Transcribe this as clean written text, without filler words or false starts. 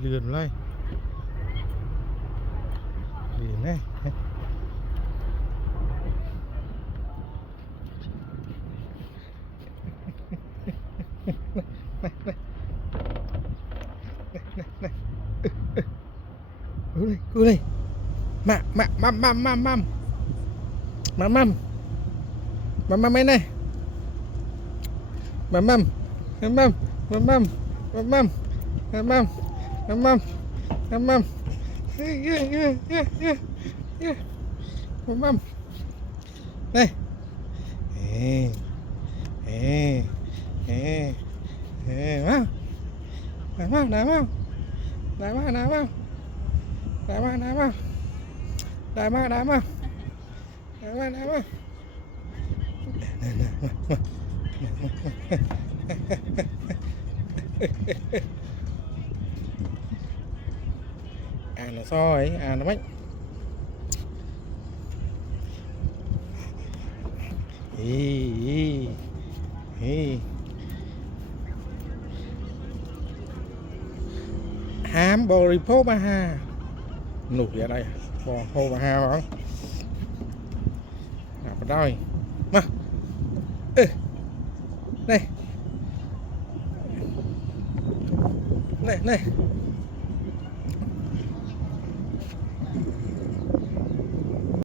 เลื่อนเลยเลื่อนเลยกูเลยมาไม่ได้มานี่là soi nó mấy hám bò rì phố ba ha nụ ra đây bò hô ba ha không nào vào đây mà đây